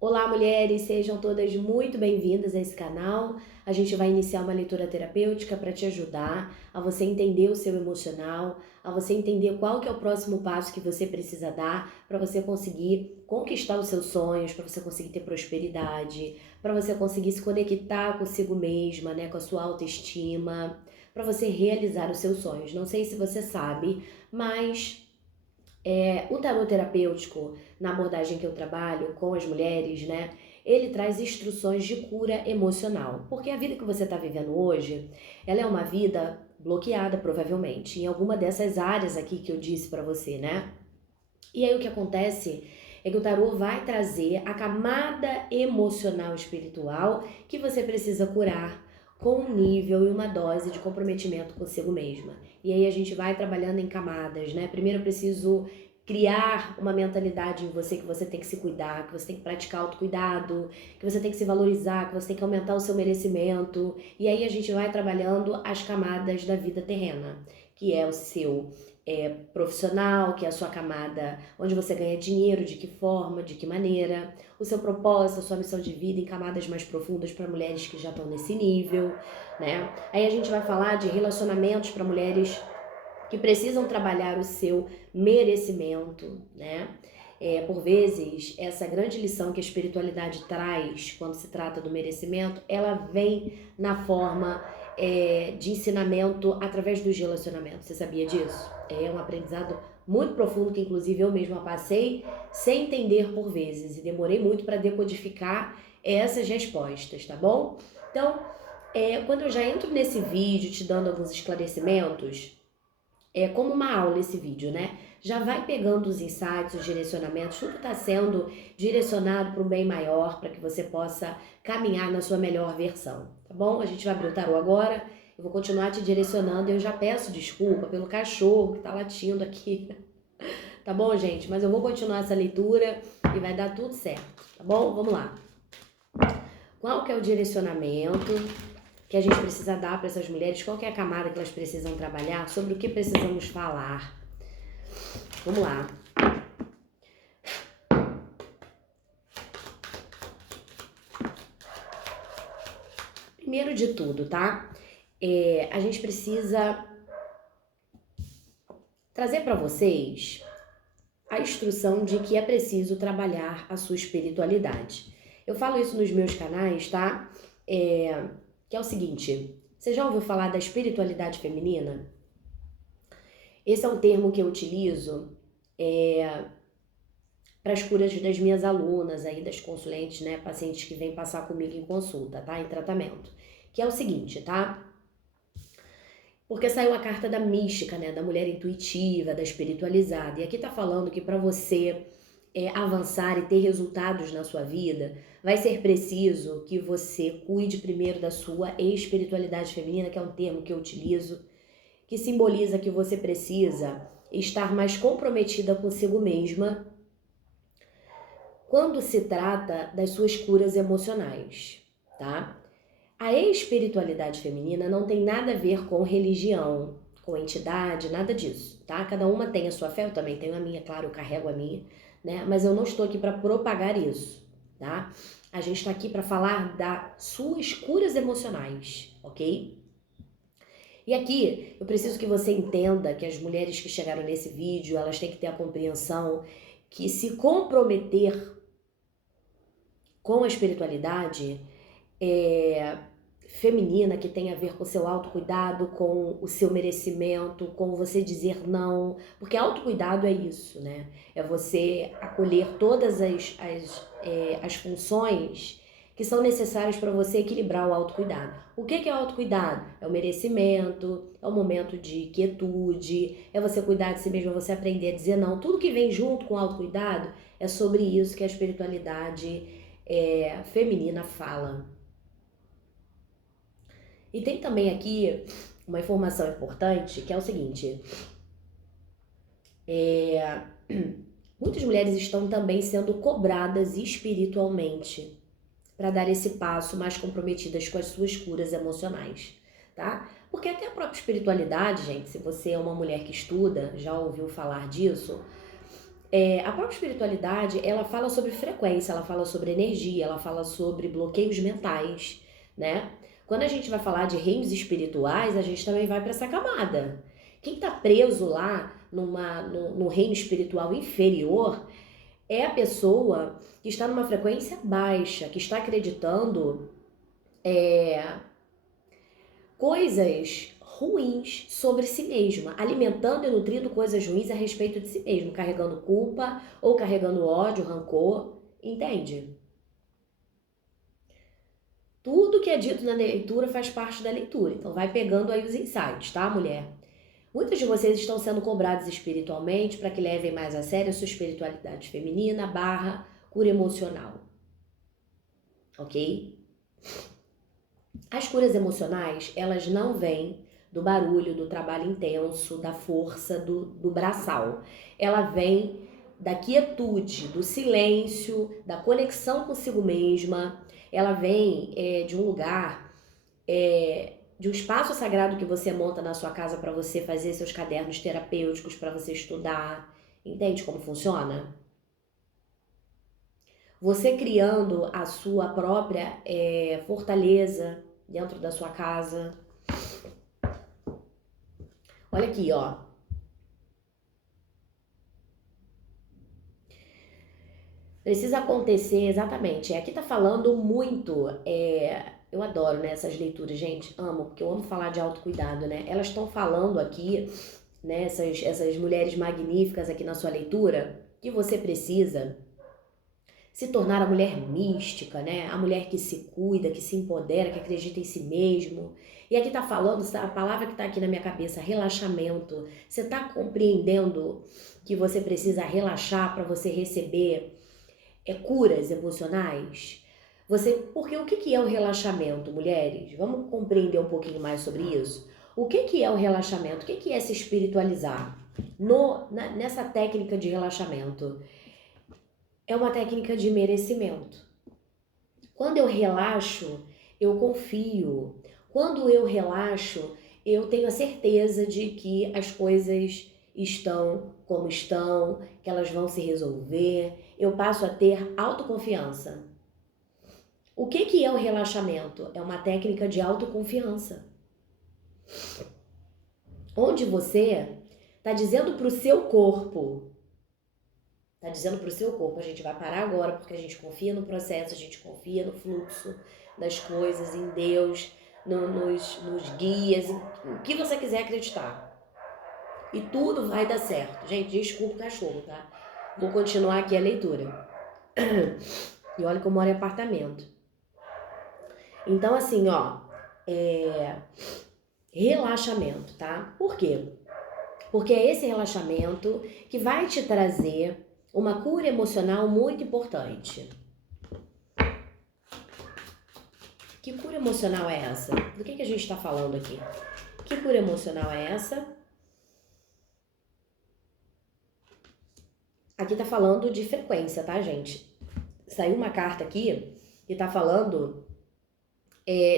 Olá, mulheres, sejam todas muito bem-vindas a esse canal. A gente vai iniciar uma leitura terapêutica para te ajudar a você entender o seu emocional, a você entender qual que é o próximo passo que você precisa dar para você conseguir conquistar os seus sonhos, para você conseguir ter prosperidade, para você conseguir se conectar consigo mesma, né, com a sua autoestima, para você realizar os seus sonhos. Não sei se você sabe, mas o tarô terapêutico, na abordagem que eu trabalho com as mulheres, né? Ele traz instruções de cura emocional. Porque a vida que você está vivendo hoje, ela é uma vida bloqueada, provavelmente, em alguma dessas áreas aqui que eu disse para você, né? E aí o que acontece é que o tarô vai trazer a camada emocional espiritual que você precisa curar com um nível e uma dose de comprometimento consigo mesma. E aí a gente vai trabalhando em camadas, né? Primeiro eu preciso criar uma mentalidade em você que você tem que se cuidar, que você tem que praticar autocuidado, que você tem que se valorizar, que você tem que aumentar o seu merecimento. E aí a gente vai trabalhando as camadas da vida terrena, que é o seu profissional, que é a sua camada onde você ganha dinheiro, de que forma, de que maneira, o seu propósito, a sua missão de vida em camadas mais profundas para mulheres que já estão nesse nível, né? Aí a gente vai falar de relacionamentos para mulheres que precisam trabalhar o seu merecimento, né? Por vezes, essa grande lição que a espiritualidade traz quando se trata do merecimento, ela vem na forma de ensinamento através dos relacionamentos. Você sabia disso? É um aprendizado muito profundo que, inclusive, eu mesma passei sem entender por vezes e demorei muito para decodificar essas respostas, tá bom? Então, quando eu já entro nesse vídeo te dando alguns esclarecimentos, é como uma aula esse vídeo, né? Já vai pegando os insights, os direcionamentos, tudo está sendo direcionado para um bem maior, para que você possa caminhar na sua melhor versão, tá bom? A gente vai abrir o tarô agora, eu vou continuar te direcionando e eu já peço desculpa pelo cachorro que tá latindo aqui, tá bom, gente? Mas eu vou continuar essa leitura e vai dar tudo certo, tá bom? Vamos lá. Qual que é o direcionamento que a gente precisa dar para essas mulheres? Qual que é a camada que elas precisam trabalhar? Sobre o que precisamos falar? Vamos lá. Primeiro de tudo, tá? A gente precisa trazer para vocês a instrução de que é preciso trabalhar a sua espiritualidade. Eu falo isso nos meus canais, tá? Que é o seguinte, você já ouviu falar da espiritualidade feminina? Esse é um termo que eu utilizo para as curas das minhas alunas aí, das consulentes, né, pacientes que vêm passar comigo em consulta, tá, em tratamento. Que é o seguinte, tá? Porque saiu a carta da mística, né, da mulher intuitiva, da espiritualizada. E aqui tá falando que para você avançar e ter resultados na sua vida, vai ser preciso que você cuide primeiro da sua espiritualidade feminina, que é um termo que eu utilizo, que simboliza que você precisa estar mais comprometida consigo mesma quando se trata das suas curas emocionais, tá? A espiritualidade feminina não tem nada a ver com religião, com entidade, nada disso, tá? Cada uma tem a sua fé, eu também tenho a minha, claro, eu carrego a minha, né? Mas eu não estou aqui para propagar isso, tá? A gente está aqui para falar das suas curas emocionais, ok? E aqui eu preciso que você entenda que as mulheres que chegaram nesse vídeo, elas têm que ter a compreensão que se comprometer com a espiritualidade feminina, que tem a ver com o seu autocuidado, com o seu merecimento, com você dizer não, porque autocuidado é isso, né? É você acolher todas as funções que são necessárias para você equilibrar o autocuidado. O que é o autocuidado? É o merecimento, é o momento de quietude, é você cuidar de si mesmo, é você aprender a dizer não. Tudo que vem junto com o autocuidado é sobre isso que a espiritualidade feminina fala. E tem também aqui uma informação importante, que é o seguinte, muitas mulheres estão também sendo cobradas espiritualmente para dar esse passo, mais comprometidas com as suas curas emocionais, tá? Porque até a própria espiritualidade, gente, se você é uma mulher que estuda, já ouviu falar disso, A própria espiritualidade, ela fala sobre frequência, ela fala sobre energia, ela fala sobre bloqueios mentais, né? Quando a gente vai falar de reinos espirituais, a gente também vai para essa camada. Quem está preso lá no reino espiritual inferior é a pessoa que está numa frequência baixa, que está acreditando coisas ruins sobre si mesma, alimentando e nutrindo coisas ruins a respeito de si mesmo, carregando culpa ou carregando ódio, rancor, entende? Tudo que é dito na leitura faz parte da leitura, então vai pegando aí os insights, tá, mulher? Muitos de vocês estão sendo cobrados espiritualmente para que levem mais a sério a sua espiritualidade feminina / cura emocional, ok? As curas emocionais, elas não vêm do barulho, do trabalho intenso, da força, do braçal. Ela vem da quietude, do silêncio, da conexão consigo mesma. Ela vem de um lugar, de um espaço sagrado que você monta na sua casa para você fazer seus cadernos terapêuticos, para você estudar. Entende como funciona? Você criando a sua própria fortaleza dentro da sua casa. Olha aqui, ó. Precisa acontecer exatamente. Aqui tá falando muito. Eu adoro, né, essas leituras, gente. Amo, porque eu amo falar de autocuidado, né? Elas estão falando aqui, né, essas mulheres magníficas aqui na sua leitura, que você precisa se tornar a mulher mística, né? A mulher que se cuida, que se empodera, que acredita em si mesmo. E aqui tá falando, a palavra que tá aqui na minha cabeça, relaxamento. Você tá compreendendo que você precisa relaxar para você receber curas emocionais? Porque o que é o relaxamento, mulheres? Vamos compreender um pouquinho mais sobre isso? O que é o relaxamento? O que é se espiritualizar? Nessa técnica de relaxamento, é uma técnica de merecimento. Quando eu relaxo, eu confio. Quando eu relaxo, eu tenho a certeza de que as coisas estão como estão, que elas vão se resolver. Eu passo a ter autoconfiança. O que é o relaxamento? É uma técnica de autoconfiança. Onde você está dizendo para o seu corpo, a gente vai parar agora porque a gente confia no processo, a gente confia no fluxo das coisas, em Deus, nos guias, em o que você quiser acreditar. E tudo vai dar certo. Gente, desculpa o cachorro, tá? Vou continuar aqui a leitura. E olha que eu moro em apartamento. Então, assim, ó, relaxamento, tá? Por quê? Porque é esse relaxamento que vai te trazer uma cura emocional muito importante. Que cura emocional é essa? Do que a gente está falando aqui? Que cura emocional é essa? Aqui tá falando de frequência, tá, gente? Saiu uma carta aqui que tá falando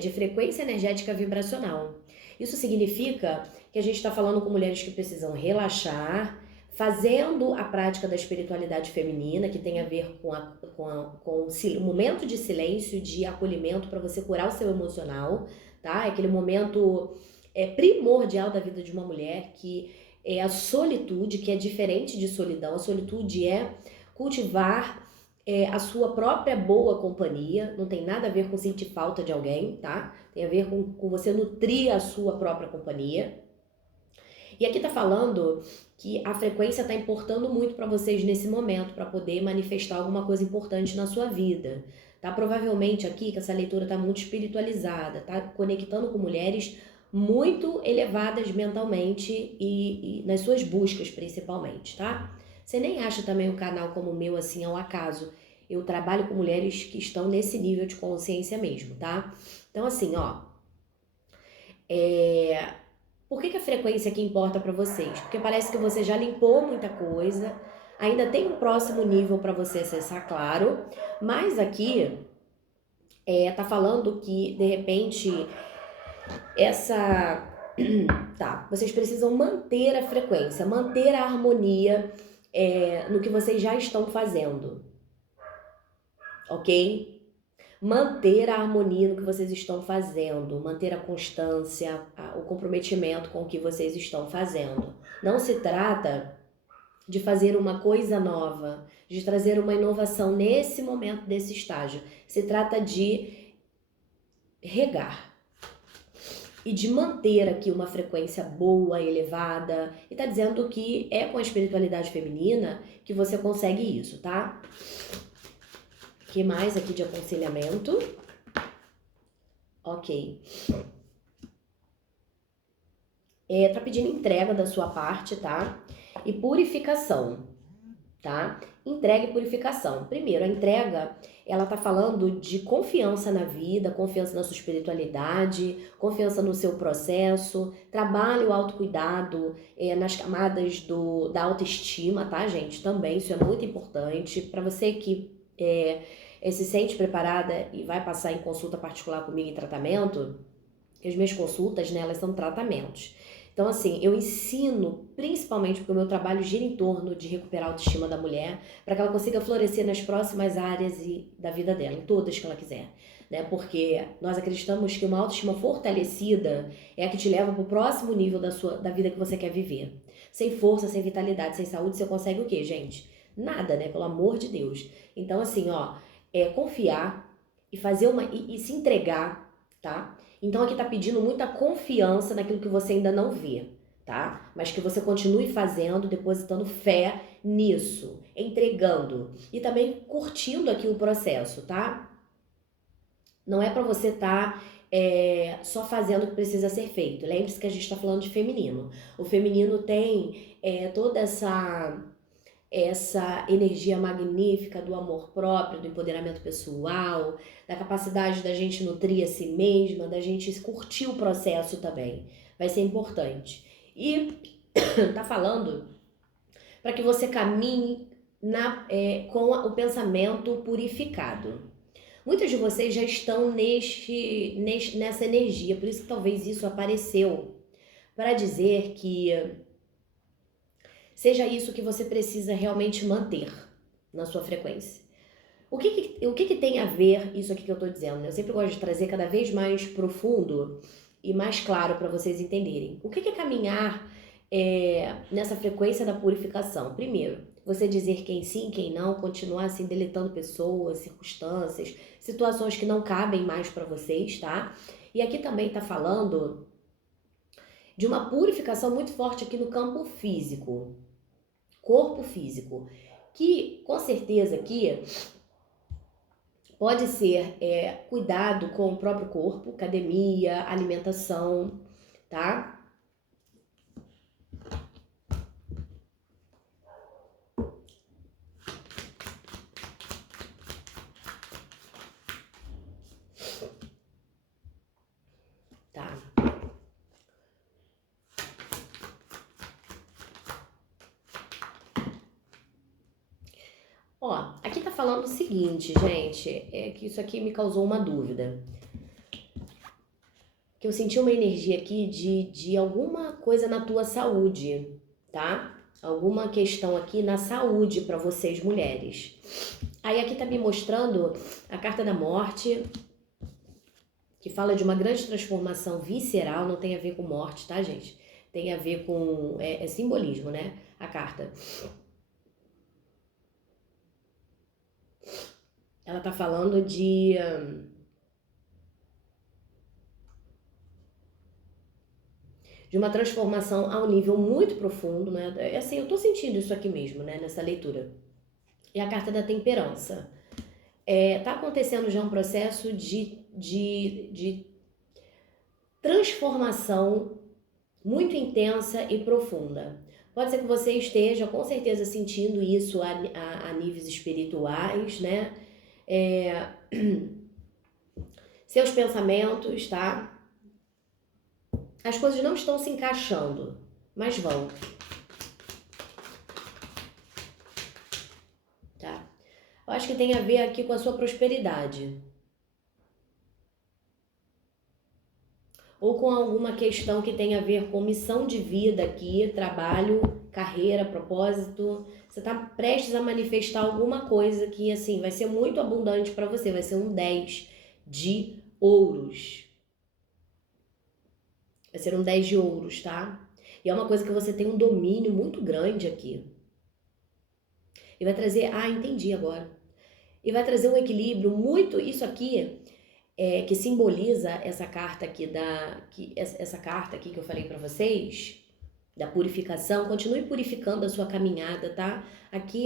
de frequência energética vibracional. Isso significa que a gente está falando com mulheres que precisam relaxar, fazendo a prática da espiritualidade feminina, que tem a ver com o momento de silêncio, de acolhimento para você curar o seu emocional, tá? É aquele momento primordial da vida de uma mulher, que é a solitude, que é diferente de solidão. A solitude é cultivar a sua própria boa companhia, não tem nada a ver com sentir falta de alguém, tá? Tem a ver com você nutrir a sua própria companhia. E aqui tá falando que a frequência tá importando muito para vocês nesse momento, para poder manifestar alguma coisa importante na sua vida, tá? Provavelmente aqui que essa leitura tá muito espiritualizada, tá conectando com mulheres muito elevadas mentalmente e nas suas buscas principalmente, tá? Você nem acha também um canal como o meu assim ao acaso. Eu trabalho com mulheres que estão nesse nível de consciência mesmo, tá? Então assim, ó, por que a frequência aqui importa para vocês? Porque parece que você já limpou muita coisa, ainda tem um próximo nível para você acessar, claro, mas aqui tá falando que de repente vocês precisam manter a frequência, manter a harmonia no que vocês já estão fazendo, ok? Manter a harmonia no que vocês estão fazendo, manter a constância, o comprometimento com o que vocês estão fazendo. Não se trata de fazer uma coisa nova, de trazer uma inovação nesse momento, desse estágio. Se trata de regar e de manter aqui uma frequência boa, elevada. E tá dizendo que é com a espiritualidade feminina que você consegue isso, tá? O que mais aqui de aconselhamento? Ok. Tá pedindo entrega da sua parte, tá? E purificação, tá? Entrega e purificação. Primeiro, a entrega, ela tá falando de confiança na vida, confiança na sua espiritualidade, confiança no seu processo, trabalho, autocuidado, nas camadas da autoestima, tá, gente? Também, isso é muito importante. Para você que se sente preparada e vai passar em consulta particular comigo em tratamento, as minhas consultas, né, elas são tratamentos. Então, assim, eu ensino, principalmente porque o meu trabalho gira em torno de recuperar a autoestima da mulher, para que ela consiga florescer nas próximas áreas da vida dela, em todas que ela quiser, né? Porque nós acreditamos que uma autoestima fortalecida é a que te leva para o próximo nível da vida que você quer viver. Sem força, sem vitalidade, sem saúde, você consegue o quê, gente? Nada, né? Pelo amor de Deus. Então, assim, ó, confiar e fazer e se entregar, tá? Então aqui tá pedindo muita confiança naquilo que você ainda não vê, tá? Mas que você continue fazendo, depositando fé nisso, entregando e também curtindo aqui o processo, tá? Não é pra você só fazendo o que precisa ser feito. Lembre-se que a gente tá falando de feminino. O feminino tem toda essa energia magnífica do amor próprio, do empoderamento pessoal, da capacidade da gente nutrir a si mesma, da gente curtir o processo também. Vai ser importante. E tá falando para que você caminhe com o pensamento purificado. Muitos de vocês já estão nessa energia, por isso que talvez isso apareceu, para dizer que seja isso que você precisa realmente manter na sua frequência. O que tem a ver isso aqui que eu tô dizendo? Eu sempre gosto de trazer cada vez mais profundo e mais claro para vocês entenderem. O que é caminhar nessa frequência da purificação? Primeiro, você dizer quem sim, quem não, continuar assim deletando pessoas, circunstâncias, situações que não cabem mais para vocês, tá? E aqui também tá falando de uma purificação muito forte aqui no campo físico. Corpo físico, que com certeza aqui pode ser cuidado com o próprio corpo, academia, alimentação, tá? Tá. Ó, aqui tá falando o seguinte, gente, que isso aqui me causou uma dúvida. Que eu senti uma energia aqui de alguma coisa na tua saúde, tá? Alguma questão aqui na saúde para vocês mulheres. Aí aqui tá me mostrando a carta da morte, que fala de uma grande transformação visceral, não tem a ver com morte, tá, gente? Tem a ver com simbolismo, né? A carta. Ela tá falando de uma transformação a um nível muito profundo, né? Assim, eu tô sentindo isso aqui mesmo, né? Nessa leitura. E a carta da temperança. Tá acontecendo já um processo de transformação muito intensa e profunda. Pode ser que você esteja com certeza sentindo isso a níveis espirituais, né? Seus pensamentos, tá? As coisas não estão se encaixando, mas vão. Tá? Eu acho que tem a ver aqui com a sua prosperidade. Ou com alguma questão que tem a ver com missão de vida aqui, trabalho, carreira, propósito. Você tá prestes a manifestar alguma coisa que, assim, vai ser muito abundante para você. Vai ser um 10 de ouros. Vai ser um 10 de ouros, tá? E é uma coisa que você tem um domínio muito grande aqui. E vai trazer... Ah, entendi agora. E vai trazer um equilíbrio muito... Isso aqui... que simboliza essa carta aqui essa carta aqui que eu falei para vocês, da purificação. Continue purificando a sua caminhada, tá? Aqui,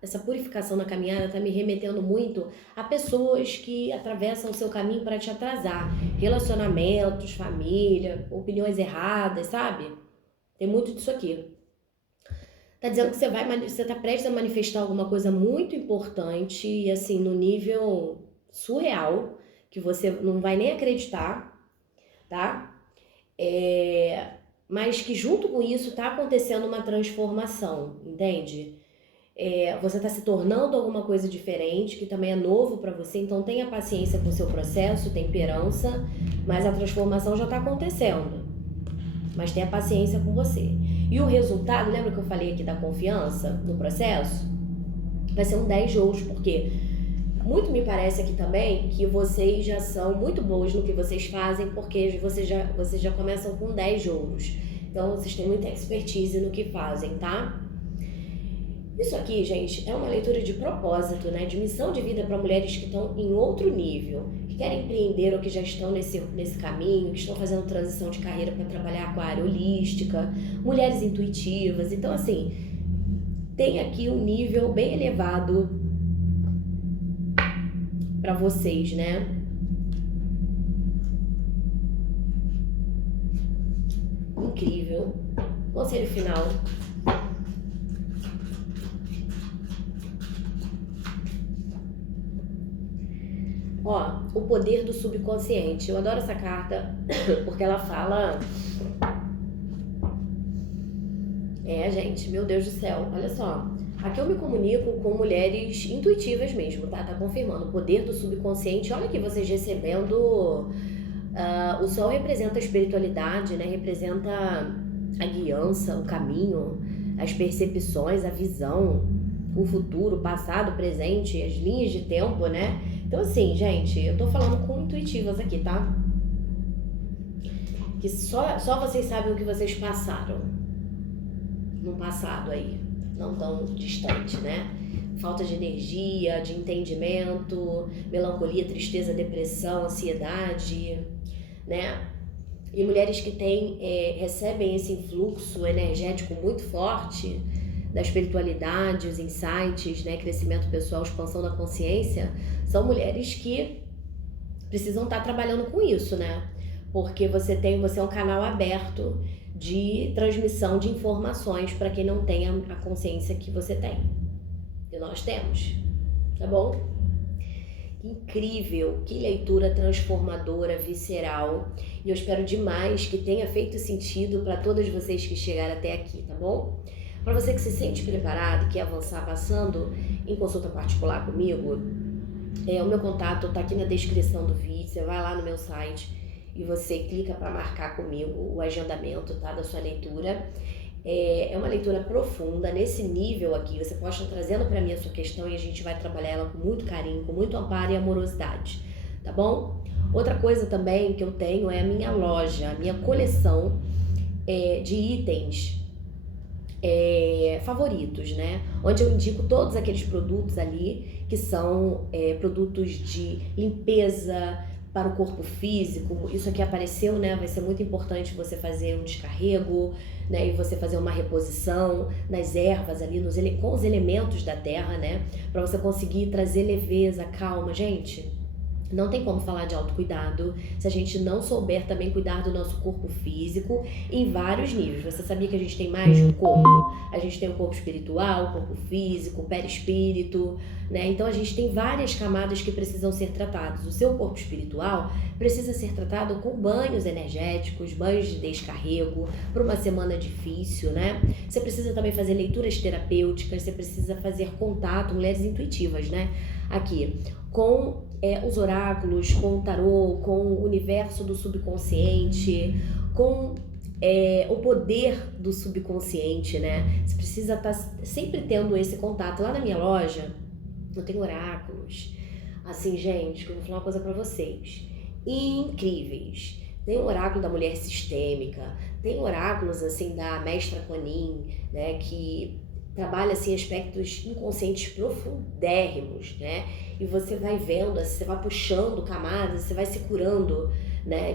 essa purificação na caminhada tá me remetendo muito a pessoas que atravessam o seu caminho para te atrasar. Relacionamentos, família, opiniões erradas, sabe? Tem muito disso aqui. Tá dizendo que você tá prestes a manifestar alguma coisa muito importante e assim, no nível surreal, que você não vai nem acreditar, tá? Mas que junto com isso tá acontecendo uma transformação, entende? Você tá se tornando alguma coisa diferente, que também é novo para você, então tenha paciência com o seu processo, temperança, mas a transformação já tá acontecendo. Mas tenha paciência com você. E o resultado, lembra que eu falei aqui da confiança no processo? Vai ser um 10 de ouros, porque muito me parece aqui também que vocês já são muito boas no que vocês fazem, porque vocês já começam com 10 de ouros. Então, vocês têm muita expertise no que fazem, tá? Isso aqui, gente, é uma leitura de propósito, né? De missão de vida para mulheres que estão em outro nível, que querem empreender ou que já estão nesse caminho, que estão fazendo transição de carreira para trabalhar com a área holística, mulheres intuitivas. Então, assim, tem aqui um nível bem elevado para vocês, né? Incrível. Conselho final. Ó, o poder do subconsciente. Eu adoro essa carta porque ela fala... gente, meu Deus do céu, olha só. Aqui eu me comunico com mulheres intuitivas mesmo, tá? Tá confirmando o poder do subconsciente. Olha aqui vocês recebendo... o sol representa a espiritualidade, né? Representa a guiança, o caminho, as percepções, a visão, o futuro, o passado, o presente, as linhas de tempo, né? Então assim, gente, eu tô falando com intuitivas aqui, tá? Que só vocês sabem o que vocês passaram no passado aí, não tão distante, né? Falta de energia, de entendimento, melancolia, tristeza, depressão, ansiedade, né? E mulheres que recebem esse influxo energético muito forte da espiritualidade, os insights, né? Crescimento pessoal, expansão da consciência, são mulheres que precisam estar trabalhando com isso, né? Porque você é um canal aberto de transmissão de informações para quem não tem a consciência que você tem. E nós temos, tá bom? Incrível, que leitura transformadora, visceral. E eu espero demais que tenha feito sentido para todas vocês que chegaram até aqui, tá bom? Para você que se sente preparado e quer avançar passando em consulta particular comigo, o meu contato tá aqui na descrição do vídeo. Você vai lá no meu site e você clica para marcar comigo o agendamento, tá, da sua leitura. É uma leitura profunda, nesse nível aqui, você pode estar trazendo para mim a sua questão e a gente vai trabalhar ela com muito carinho, com muito amparo e amorosidade, tá bom? Outra coisa também que eu tenho é a minha loja, a minha coleção de itens favoritos, né? Onde eu indico todos aqueles produtos ali que são produtos de limpeza para o corpo físico. Isso aqui apareceu, né? Vai ser muito importante você fazer um descarrego, né? E você fazer uma reposição nas ervas ali, com os elementos da terra, né? Para você conseguir trazer leveza, calma. Gente, não tem como falar de autocuidado se a gente não souber também cuidar do nosso corpo físico em vários níveis. Você sabia que a gente tem mais de um corpo? A gente tem o corpo espiritual, o corpo físico, o perispírito, né? Então a gente tem várias camadas que precisam ser tratadas. O seu corpo espiritual precisa ser tratado com banhos energéticos, banhos de descarrego, para uma semana difícil, né? Você precisa também fazer leituras terapêuticas, você precisa fazer contato, mulheres intuitivas, né? Aqui, com os oráculos, com o tarô, com o universo do subconsciente, com o poder do subconsciente, né? Você precisa estar sempre tendo esse contato. Lá na minha loja, eu tenho oráculos. Assim, gente, que eu vou falar uma coisa pra vocês. Incríveis. Tem o oráculo da mulher sistêmica, tem oráculos, assim, da mestra Kuan-Yin, né? Que trabalha, assim, aspectos inconscientes profundérrimos, né? E você vai vendo, assim, você vai puxando camadas, você vai se curando, né,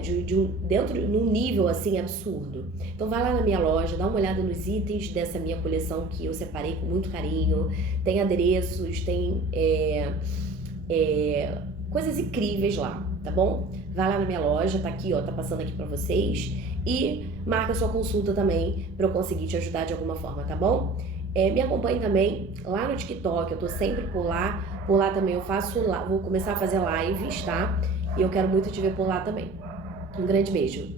dentro num nível assim absurdo. Então vai lá na minha loja, dá uma olhada nos itens dessa minha coleção que eu separei com muito carinho. Tem adereços, tem coisas incríveis lá, tá bom? Vai lá na minha loja, tá aqui, ó, tá passando aqui pra vocês, e marca sua consulta também pra eu conseguir te ajudar de alguma forma, tá bom? Me acompanhe também lá no TikTok, eu tô sempre por lá também eu vou começar a fazer lives, tá? E eu quero muito te ver por lá também. Um grande beijo.